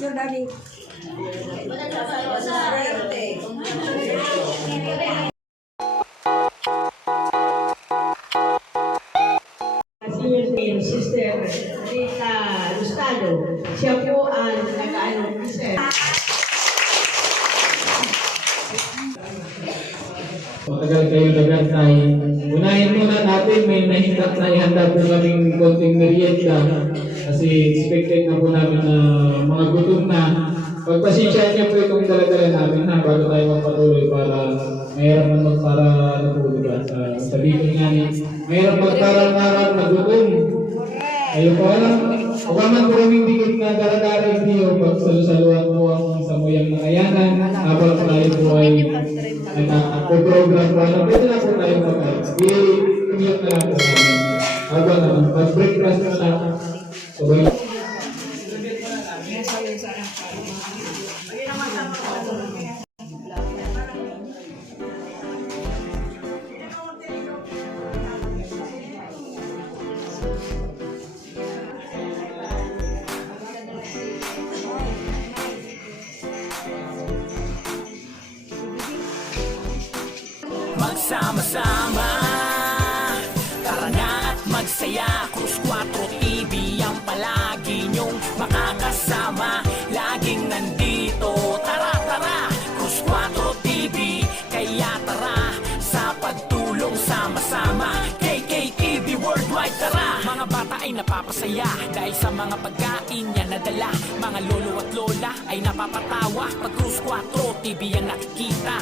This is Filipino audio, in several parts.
Picture dari. Sister Rita Lustado. Siya po ang nag-ano kasi. Matagal kayo nagantay. Unahin muna natin, may nahindat na ihanda po kaming konting merienda. Kasi expected na po namin na mga gutom na. Pagpasensya niyo po itong dala-dala namin ha, bago tayo magpatuloy para mayroon man magpara na po, diba? Sabihin nga ni, mayroon magpara-para na gutom. Ayun po alam, umaman po kaming dikit na dara-dara niyo pag salusaluan po ang samuyang nakayanan habang tayo po ay program po. Pwede na po tayo i-commute na lang po namin. Habang pag-breakfast na lang. Sabay. Magsama-sama, tara na at magsaya. Cruz 4 TV ang palagi nyong makakasama. Laging nandito, tara-tara. Cruz 4 TV, kaya tara sa pagtulong sama-sama. KKTV Worldwide, tara. Mga bata ay napapasaya dahil sa mga pagkain niya nadala. Mga lolo at lola ay napapatawa pag Cruz 4 TV ang nakikita.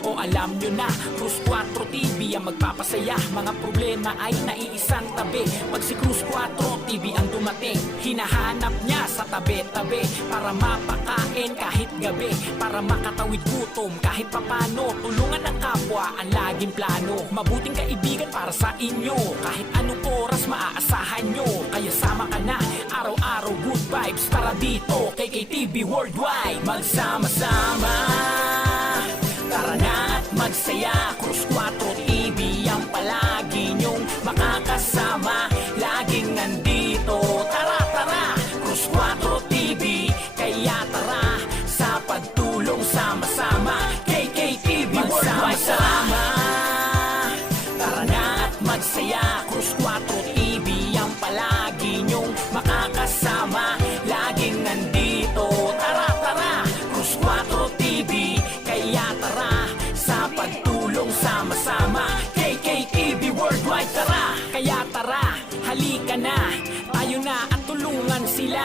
O alam nyo na, Cruz 4 TV ang magpapasaya. Mga problema ay naiisang tabi. Pag si Cruz 4 TV ang dumating, hinahanap niya sa tabi-tabi para mapakain kahit gabi, para makatawid gutom kahit papano. Tulungan ng kapwa ang laging plano. Mabuting kaibigan para sa inyo, kahit anong oras maaasahan nyo. Kaya sama ka na, araw-araw good vibes. Tara dito, KKTV Worldwide. Magsama-sama, tara na at magsaya. Cruz 4 TV ang palagi nyong makakasama. Laging nandito, tara-tara. Cruz 4 TV, kaya tara sa pagtulong sama-sama. KKTV magsama-sama, tara na at magsaya. Cruz 4 TV ang palagi nyong makakasama. Laging nandito, tara-tara. Cruz 4 TV, kaya tara sa pagtulong sama-sama. KKTV Worldwide, tara. Kaya tara, halika na, tayo na at tulungan sila.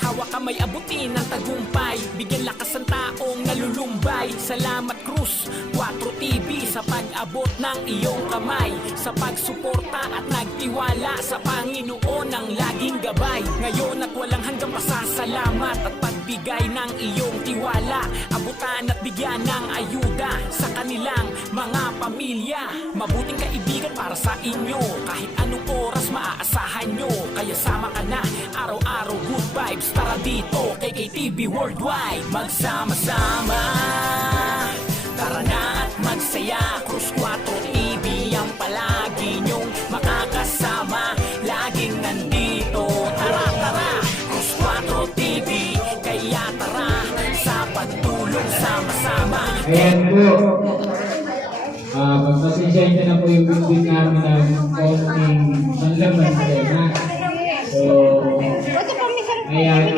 Hawak kamay, abutin ang tagumpay. Bigyan lakas ang taong nalulumbay. Salamat Cruz 4 TV sa pag-abot ng iyong kamay, sa pagsuporta at nagtiwala sa Panginoon ang laging gabay. Ngayon at walang hanggang pasasalamat at pagbigay ng iyong tiwala. Abutan at bigyan ng ayuda sa kanilang mga pamilya. Mabuting kaibigan para sa inyo, kahit anong oras maaasahan nyo. Kaya sama ka na, araw-araw good vibes. Tara dito, KKTV Worldwide. Magsama-sama, tara na at magsaya. Cruz 4 TV ang palagi nyong makakasama. Laging nandito, tara-tara. Cruz 4 TV, kaya tara sa pagtulong sama-sama. Ayan po. Pagpasensya niyo na po yung bibig namin ng konting manlaman sa na. So, ayan.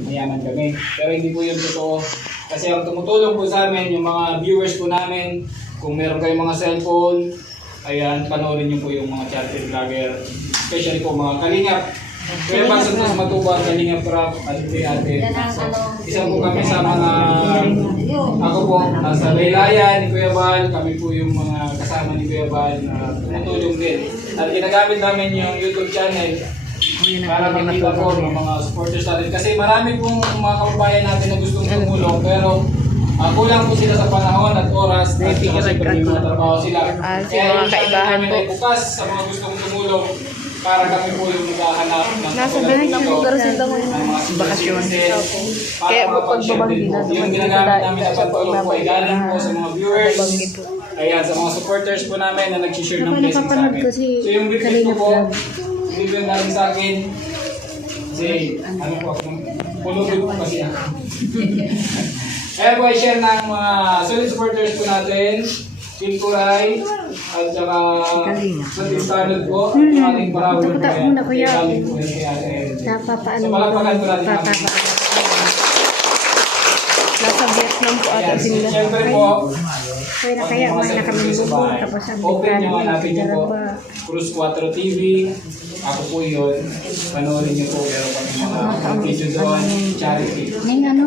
Mayaman kami. Pero hindi po yun totoo. Kasi ang tumutulong po sa amin, yung mga viewers po namin, kung meron kayong mga cellphone, ayan, panoorin niyo po yung mga charity vlogger. Especially po mga kalingap. Kaya pasok na sa Matubang, Kalingap Rap, at ate. So, isa po kami sa mga, ako po, nasa Laylayan ni Kuya Bal. Kami po yung mga kasama ni Kuya Bal na tumutulong din. At ginagamit namin yung YouTube channel para makita po ng mga supporters natin. Kasi marami pong mga kababayan natin na gustong tumulong, pero kulang po sila sa panahon at oras at siyempre may mga trabaho sila. Kaya yung channel namin ay bukas sa mga gustong tumulong para kami po yung maghahanap ng bakasyon. Kaya pagbabanggi na yung ginagamit namin na pagtulong po ay galing po sa mga viewers, ayan, sa mga supporters po namin na nag-share ng blessings sa amin. So yung bibig ko po, bibig namin sa akin, Kasi, ano po, pulugod po kasi ako. Kaya po, i-share ng mga solid supporters po natin, Team Kuray, at saka sa Team Tanod po, yung ating parahon po yan. Galing po yan kay Ate Ellen. So, palagpagan po natin ang Nasa Vietnam po ata Yes, sila. siyempre po, Kaya na kaya, wala na kami sa bubo. bahay. Tapos ang Open nyo, hanapin nyo po, ba? Cruz 4 TV. Ako po yun. Panoorin nyo po, meron kami mga video doon, charity. Yung ano,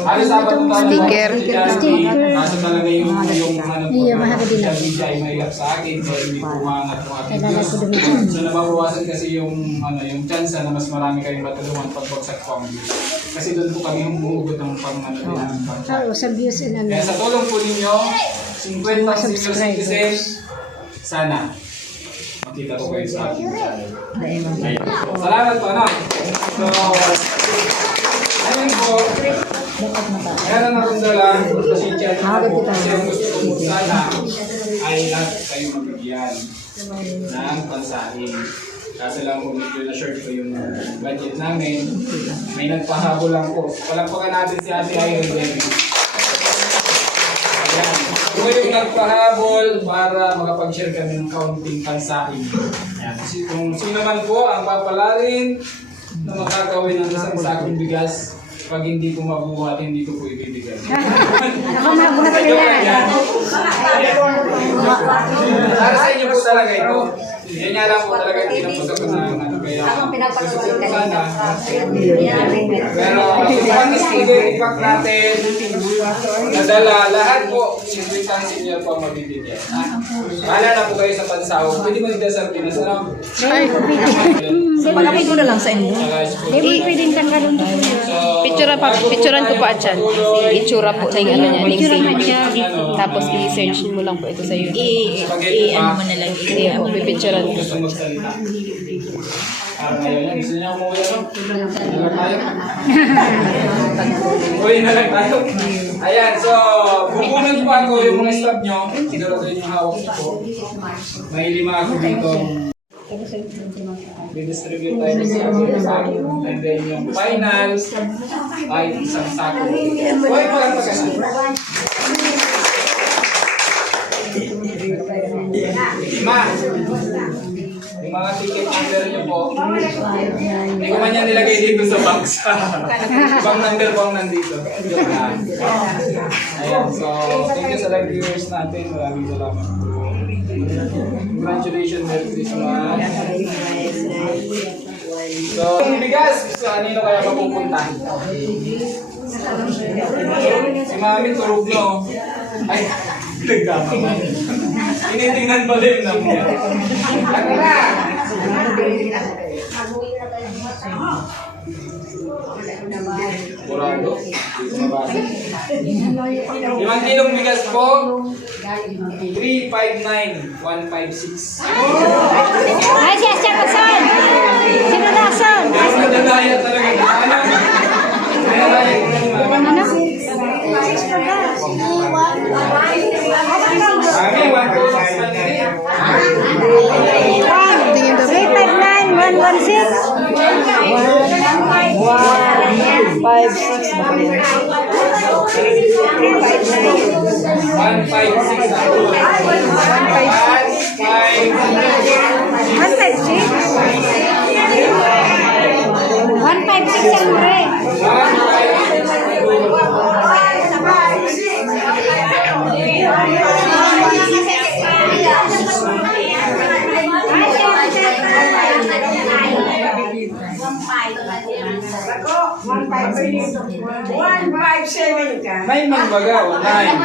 Halos dapat po tayo Sticker. sa charity. Sticker. Kaso talaga yung ano po, Iya, mahal din social ako. media ay mahirap sa akin, kaya hindi po umangat po ating Kailangan ko views. dumitin. So nababawasan kasi yung yung chance na mas marami kayong matulungan pag bagsak po ang views. Kasi doon po kami humuhugot ng din ng pang Oo, sa views and ano. kaya sa tulong po ninyo, 50 Mga senior subscribers. citizens, sana makita ko kayo sa ating channel. Ayun. Salamat po, ano? So, ayun po, meron akong dala, pasensya na po, kasi ang gusto ko po sana ay lahat kayo mabigyan ng pansahin. Kaso lang po medyo na-short ko yung budget namin. May nagpahabol lang po. Palagpakan natin si Ate Irene. Ayan. Ito yung nagpahabol para makapag-share kami ng kaunting pansahin. Ayan. Kung sino man po ang papalarin na makakawin ng isang sakong bigas, pag hindi ko mabuhat, hindi ko po ibibigay. Ako mabuhat kaya. Para sa inyo po talaga ito. Yan nga lang po talaga hindi na po sa panahon. Kaya gusto ko sana. Pero pag ipack natin, nadala, lahat po, sinwitan senior po mabibigyan. Bahala na po kayo sa pansahog. Pwede mo nagdasal pinasarap. Ay, Malaki ko na lang sa inyo. hindi pwedeng tanggalon to. Picturean ko pa at yan. Itsura po ng ano niya, ng Picturean page. niya. Tapos i-search mo lang po ito sa YouTube. I-ano mo na lang. Iya po, pipicturean ko. gusto magsalita. Ngayon yan, gusto niya umuwi ano? Na lang tayo? Uwi na lang tayo. Ayan, so, bubunan pa ako yung mga staff nyo. Dalawa yung hawak ko po. May 5 ako dito. Didistribute tayo sa aking sako. And then yung final ay isang sako. Uy, parang magkasal. Ma, yung mga ticket number nyo po, hindi ko man yan nilagay dito sa box. Ibang number po ang nandito. Joke lang. Ayan, so thank you sa live viewers natin. Maraming salamat po. Congratulations, Merry Christmas. So, yung bigas, gusto kanino kaya mapupuntahan? Si Mami turog no. Ay, nagkama. Tinitingnan pala yung number. Ano na? Kurado. 5 kilong bigas po. 359,156. Ay, siya kasan. Sino nasan? Nadadaya talaga. Ano? Nadadaya ko ng mga. Ano? Mami, 156 ang mure. May magbaga, online.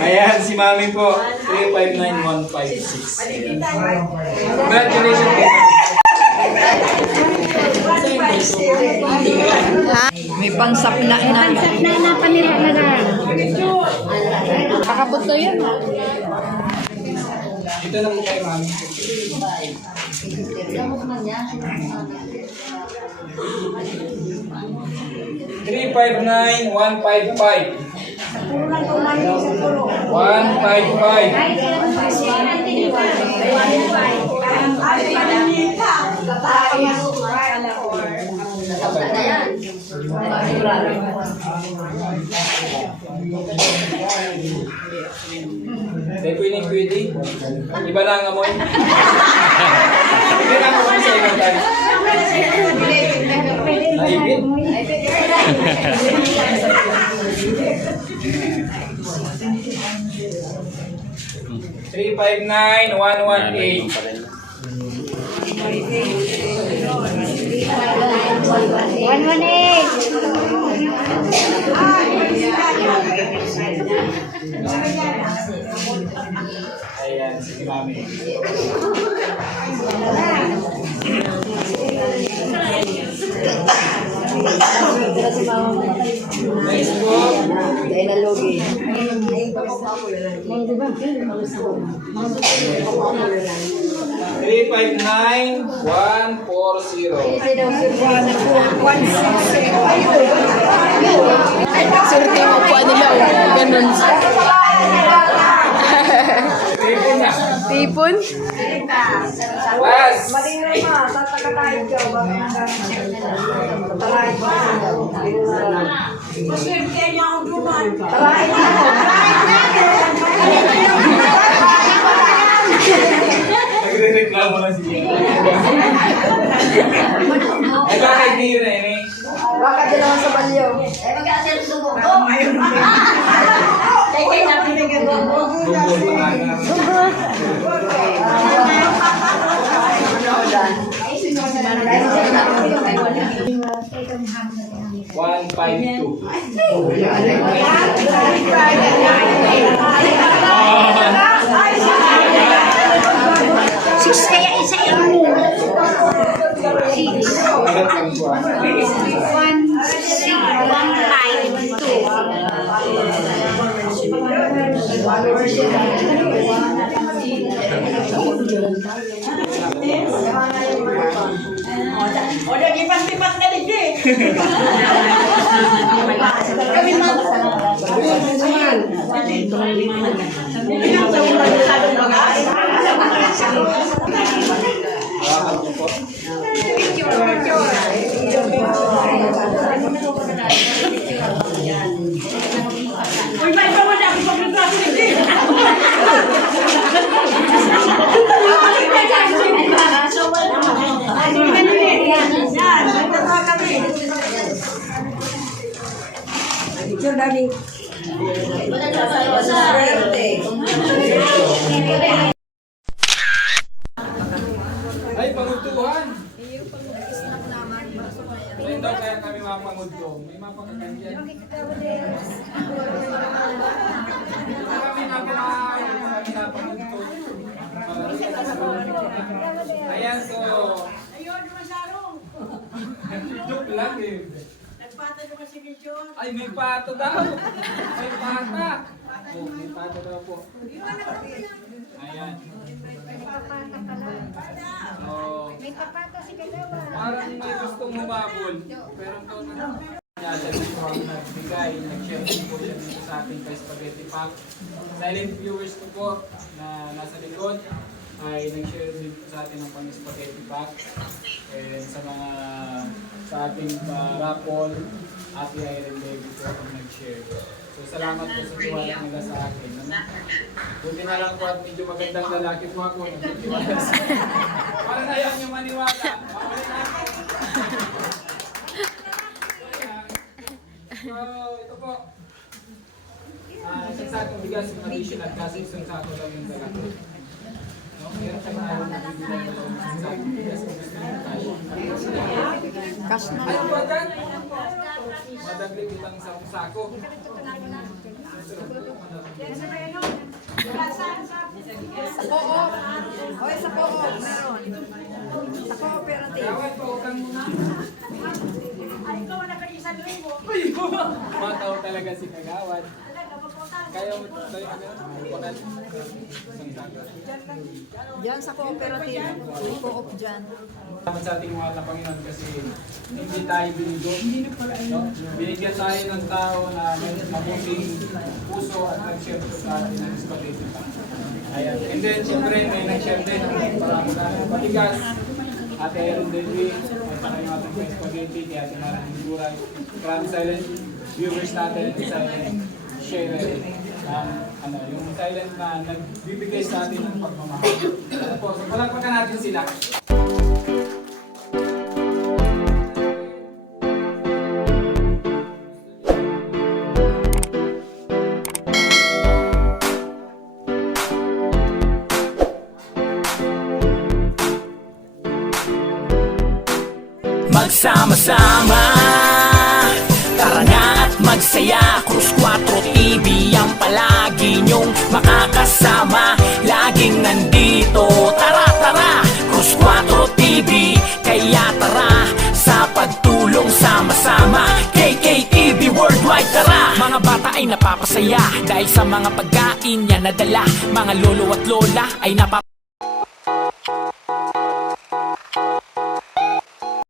Ayan, si Mami po. 359,156. Congratulations po. May pangsapna na. Pansap na panira na lang. Kakabot na yan. Ito na po kay Mami. Three, 5, 9, 155. 155. Hindi pwede. Iba na ang amoy. Hindi na ako sa iyo guys. Naibit. 359-118. 118. Ayan, sige mami. Next po. 359-140. Surti mo po nila. Ganun. Tipon? Last. Nagre-reklamo lang si Gino. Ay, bakit di yun eh? Baka din naman sa balyo. Bubol pa nga. 152. Six kaya isa yung Agad lang po ah. 152. O, nag-ipas-tipas ka din eh. Kami Hawakan ko po. Uy, may pa wala ako pag-retrato din. Ay, pangutuhan! Ayun daw kaya kami mga pangudto. May mga pangkakandiyan. Kami na pangudto. Ayan, so... Ayun, masarong. Joke lang eh. Nagpata naman si Vision. Ay, may pato daw! May pata! Oh, may pato daw po. Ayan. Oh, May papato si Kagawa. parang may gustong humabol. Pero ito na. Nasa dito ako nagbigay. Nag-share din po siya dito sa ating kay Spaghetti Pack. Silent viewers ko po na nasa likod ay nag-share din po sa atin ng pang-spaghetti pack. And sa mga sa ating raffle, Ate Irene David po ang nag-share. So salamat po sa tiwala nila sa akin. Buti na lang po at medyo magandang lalaki po ako. Nagtitiwala sa akin. Para na ayaw niyo maniwala. Mawala na ako. So ito po. Isang sakong bigas yung additional kasi isang sako lang yung dala ko. No? Meron siya na ayaw na bibigyan ko lang isang sakong bigas kung gusto niyo cash. Ayaw ba dyan? Madaglig itang isang sako. Sa po, meron. Sa cooperative. Kawat po, utang muna. Ay, ikaw na kayo sa libo. Mataw talaga si Kagawad. Kaya mo tayo agad. Isang sako. Diyan sa cooperative. Co-op dyan. Salamat sa ating mga Panginoon kasi hindi tayo binigo. No? Binigyan tayo ng tao na may mabuting puso at nag-share po sa atin ng spaghetti pack. Ayan. And then, siyempre, may nag-share din ng parang patigas. Ate Erin Delvi, at saka yung ating friends spaghetti, kaya Ate Maraming Guray. Maraming silent viewers natin, silent sharer. Yung silent na nagbibigay sa atin ng pagmamahal. Ano po, so palagpagan natin sila. Magsama-sama, tara na at magsaya. Cruz 4 TV ang palagi nyong makakasama. Laging nandito, tara tara, Cruz 4 TV. Kaya tara, sa pagtulong sama-sama, KKTV Worldwide, tara. Mga bata ay napapasaya dahil sa mga pagkain niya nadala. Mga lolo at lola ay